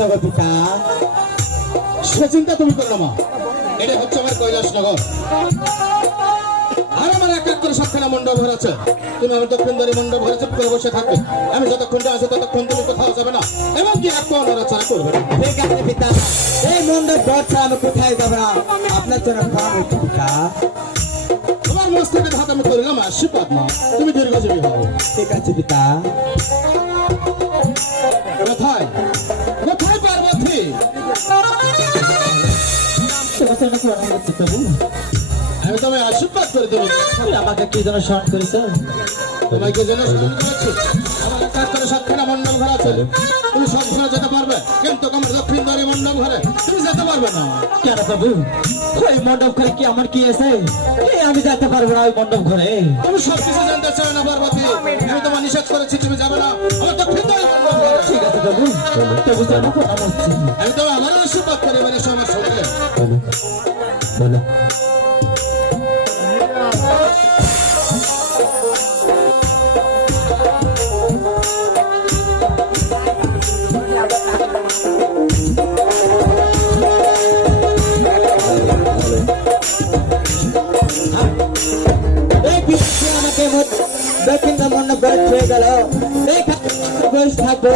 কৈলাসনগর পিতা। সে চিন্তা তুমি করো না মা, এটা হচ্ছে আমার কৈলাসনগর। আর আমার এক এক করে সবখানা মণ্ডপ ঘর আছে। তুমি আমার দক্ষিণদ্বারী মণ্ডপ ঘরে চুপ করে বসে থাকবে। আমি যতক্ষণ আছে ততক্ষণ তুমি কোথাও যাবে না এবং কি এক পাও নড়াচড়া করবে না। ঠিক আছে পিতা, এই মণ্ডপ ঘর ছাড়া আমি কোথায় যাবো না। আপনার জন্য খাওয়া হচ্ছে পিতা। তোমার মস্তকের হাত আমি করলাম আশীর্বাদ মা, তুমি দীর্ঘজীবী হও। ঠিক আছে পিতা। কোথায় কোথায় পার্বতী? আমি তোমায় আশীর্বাদ করে দেবো। আমাকে কি যেন স্মরণ করেছ? তোমাকে যেন স্মরণ করেছি। আমার এক এক করে সবখানা মণ্ডপ ঘর আছে। তুমি সব ঘরে যেতে পারবে, কিন্তু আমার দক্ষিণদ্বারী মণ্ডপ ঘরে তুমি যেতে পারবে না। কেন বাবু, ওই মণ্ডপ ঘরে কি আমার কি আছে? আমি যেতে পারবো না ওই মণ্ডপ ঘরে। তুমি সবকিছু জানতে চাও না পার্বতী, আমি তোমার নিষেধ করেছি তুমি যাবে না আমার দক্ষিণদ্বারী মণ্ডপ ঘরে। ঠিক আছে বাবু, তবু যেন কথা বলছি। আমি তোমার আবারও আশীর্বাদ করে এবারে আমার সঙ্গে। বলো। দক্ষিণ মন্ডপ বয়স হয়ে গেল, বয়স থাকবো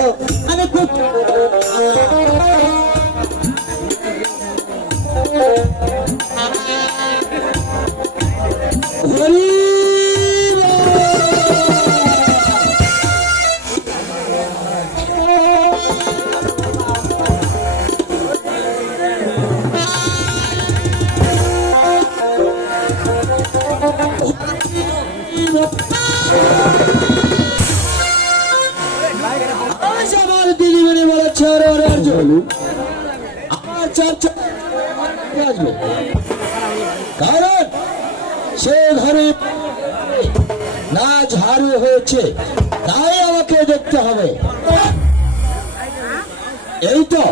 আমি খুব আমার দিদিমণি বলেছে আমার চর্চা আসবে, কারণ সে ঘরে না ঝাড়ু হয়েছে, তাই আমাকে দেখতে হবে। এই তো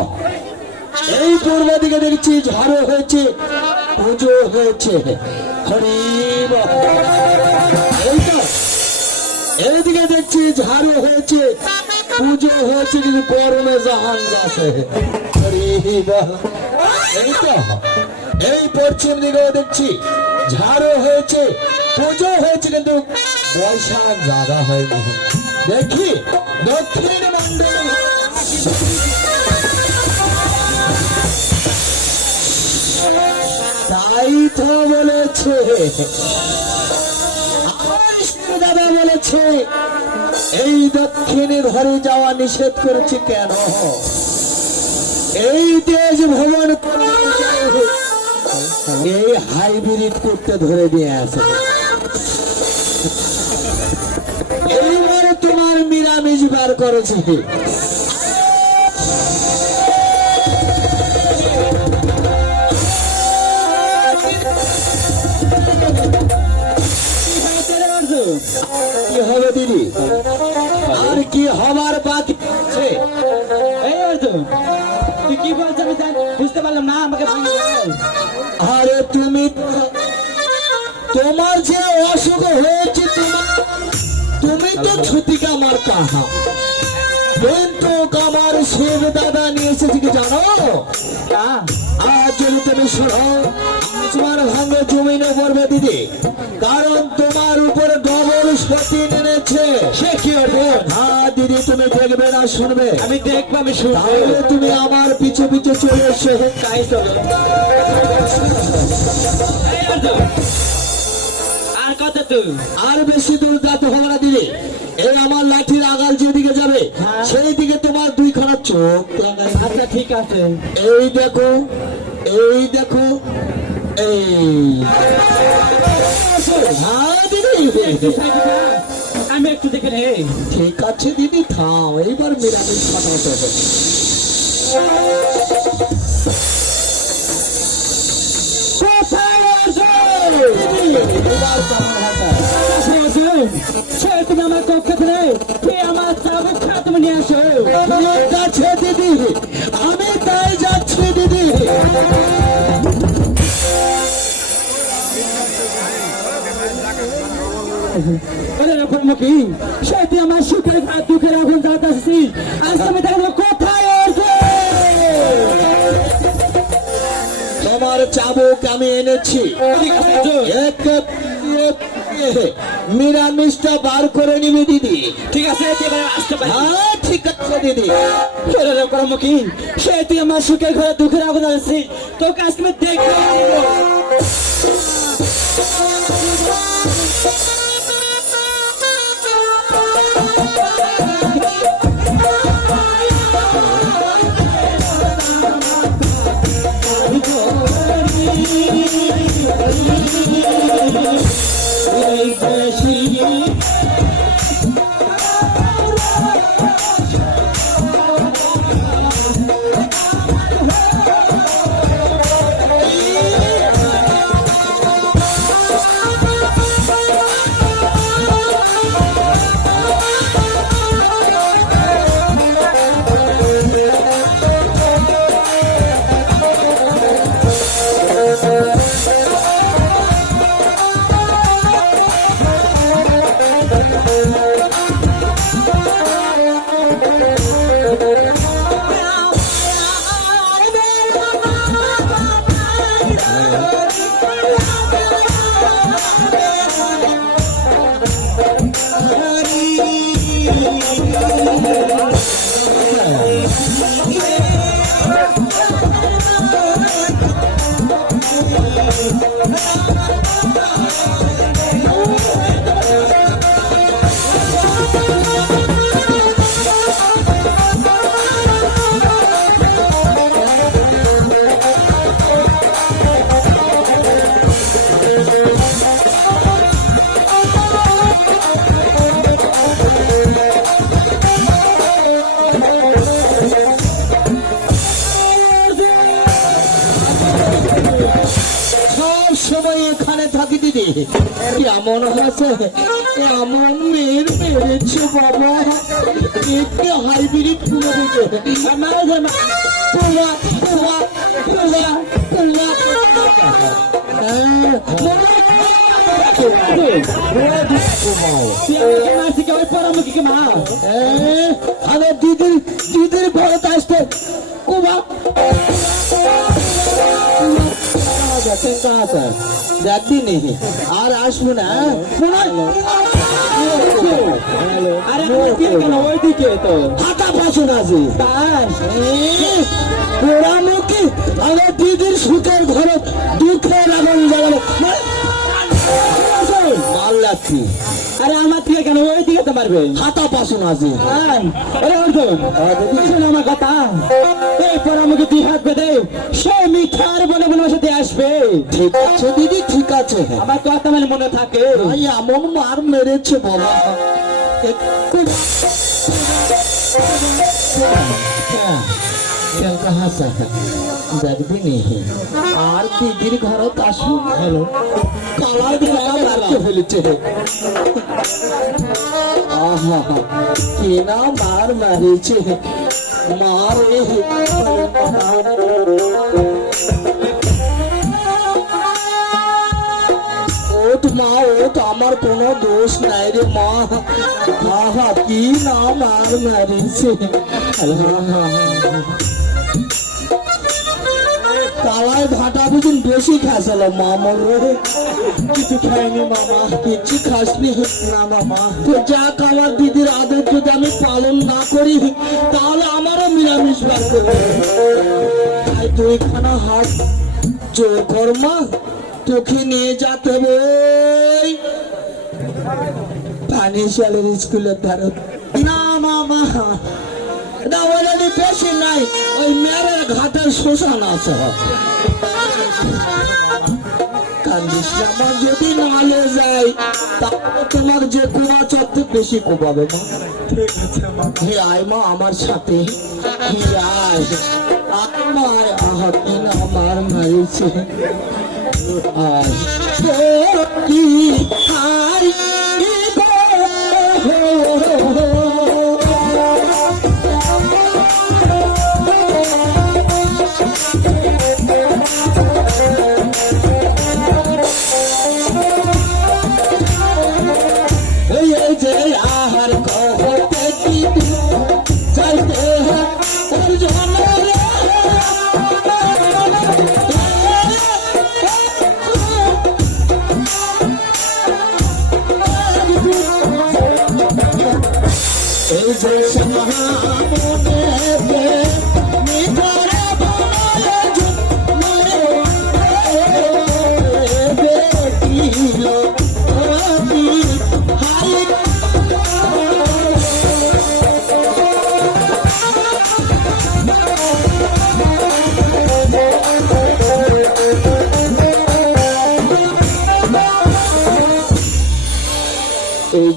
এই পূর্ব দিকে দেখছি ঝাড়ু হয়েছে, পুজো হয়েছে। হরি বল। এই তো এইদিকে দেখছি ঝাড়ু হয়েছে, পুজো হয়েছে, কিন্তু গরমে জাহান যাচ্ছে। এই তো এই পশ্চিম দিকেও দেখছি ঝাড়ু হয়েছে, পুজো হয়েছে, কিন্তু বৈশাখ জাগা হয়নি। দেখি দক্ষিণ মন্ডল তাই তো বলেছে দাদা, বলেছে এই দক্ষিণে ঘরে যাওয়া নিষেধ করেছে। কেন? এই দেশ ভ্রমণ এই হাইব্রিড করতে ধরে দিয়ে আছে। এইবারে তোমার নিরামিষ বার করেছে। কি হবে দিদি, আর কি হবার বাকি আছে? এই অর্জুন, তুই কি বলছ আমি বুঝতে পারলাম না, আমাকে আরে তুমি তোমার যে অসুখ হয়েছে তুমি তো ছুটিকা আমার কাহা, কিন্তু আমার শিব দাদা নিয়ে এসেছে কি জানো? আজ যদি তুমি শোনো তোমার ভাঙে জমিনে পড়বে দিদি, কারণ তোমার উপরে ডবল সতী নেমেছে। সে কি হবে? হ্যাঁ দিদি, তুমি দেখবে না শুনবে? আমি দেখবো, আমি শুনবো। তাহলে তুমি আমার পিছু পিছু চলে এসে তাই চলো। আর কত দূর? আর বেশি দূর যেতে হবে না দিদি। এই আমার লাঠির আগাল যেদিকে যাবে সেই দিকে তোমার দুইখানা চোখ। আচ্ছা ঠিক আছে, এই দেখো, এই দেখো, এই আমি একটু দেখে নে। ঠিক আছে দিদি, থাম, এইবার নিরামিষ খাওয়া হবে। তুমি আমার কক্ষ থেকে আমার চাবুক খা, তুমি নিয়ে আসো। ঠিক আছে দিদি, আমি তাই যাচ্ছি দিদি। সেটি আমার সুখের দুঃখের আগুন জ্বালাতেছি। আজ তুমি দেখো কোথায় চাবুক আমি এনেছি। ঠিক আছে হুজুর। নিরামিষটা বার করে নিবি দিদি। ঠিক আছে এবারে আসতে পারি। হ্যাঁ ঠিক আছে দিদি। ওরে কর্মকি, সে তুই আমার সুখের ঘরে দুঃখের আগুন আছিস, তোকে আজকে আমি দেখবো। সব সময় এখানে থাকি দিদি। কেমন হয়েছে? এমন মেয়ের মেরেছে বাবা, একটু হাইব্রিড পুরো দিকে। আমার পুরা পুরা পুরা পুরা আমি দিদির দিদির ঘরে আসতে কুবা দেখবি নি আর আসবো না। আরে ওইদিকে তো হাতা পাশন আছে পোড়ামুখী আমার দিদির সুখের ঘরে দুঃখের আগুন জ্বালানো মাল লাগছি। আরে আমার থেকে কেন ওই দিকে তো মারবে? হাতা পাশন আছে। আরে অর্জুন, শোনো আমার কথা। এরপর আমাকে দুই হাত বেঁধে সে মিঠার বলে বলে সাথে আসবে। ঠিক আছে দিদি, ঠিক আছে। আমার কথা মানে মনে থাকে। ভাই এমন মার মেরেছে বাবা, একটু দেখবি নি আর দিদির ঘরত আসবো। হ্যালো কালার রাখতে ফেলেছে। আহা কে না মার মারিছে মার। ওঠ মা ওঠ, আমার কোনো দোষ নাই রে মা। আহা কি না মার মারিছে। কালায় ভাটা বুঝুন বেশি খাসল মামর রে। কিছু খাইনি মামা, কিছু খাসনি না মামা। তো যাক, আমার দিদির আদেশ যদি আমি পালন না করি তাহলে আমারও নিরামিষ বার করবে। তাই দুইখানা হাত জোর কর মা, তোকে নিয়ে যেতে বই ফাইন্যান্সিয়ালের স্কুলের ধারে। না মামা না, ওই বেশি নাই, ওই মেয়ের ঘাটের শ্মশান আছে। কান্দিস না মা, যদি নালে যাই তাহলে তোমার যে কুমা চড়তে বেশি কোপাবে মা। ঠিক আছে মা। হে আয় মা আমার সাথে, হে আয় আমার। আহা কি না আমার মারিছে। আয় কি আর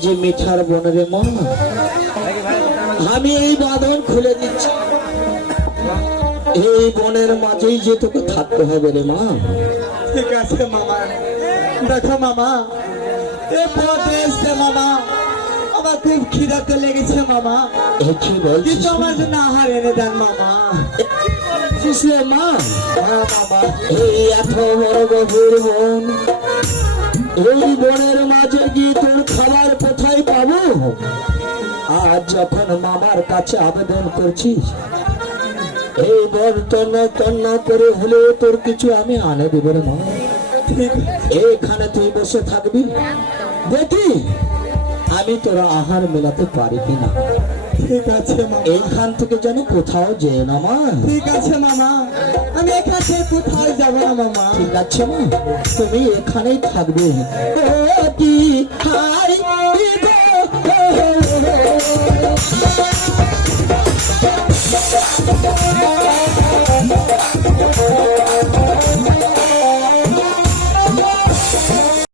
যে মিঠার বনের মা, আমি এই বাঁধন খুলে দিচ্ছি। এই বনের মাঝেই যে তোকে থাকতে হবে রে মা। ঠিক আছে মামা। দেখো মামা, এ পথে এসছে মামা, আমার খুব খিদাতে লেগেছে মামা, এ কি বলছিস কিন্তু আমার জন্য আহার এনে দেন মামা। বুঝলে মা? হ্যাঁ মামা। এই এত বড় গভীর বন, এই বনের মাঝে গিয়ে তোর খাবার কোথায় পাবো? আজ যখন মামার কাছে আবেদন করছিস, এই বন তন্ন তন্ন করে হলে তোর কিছু আমি আনে দেবো রে মা। ঠিক এইখানে তুই বসে থাকবি, দেখি আমি তোরা আহার মেলাতে পারি কিনা। ঠিক আছে মামা। এইখান থেকে যেন কোথাও যেয়ে না মা। ঠিক আছে মামা, আমি এখান থেকে কোথাও যাবো না মামা। ঠিক আছে মা, তুমি এখানেই থাকবে। ও কি হাই গো,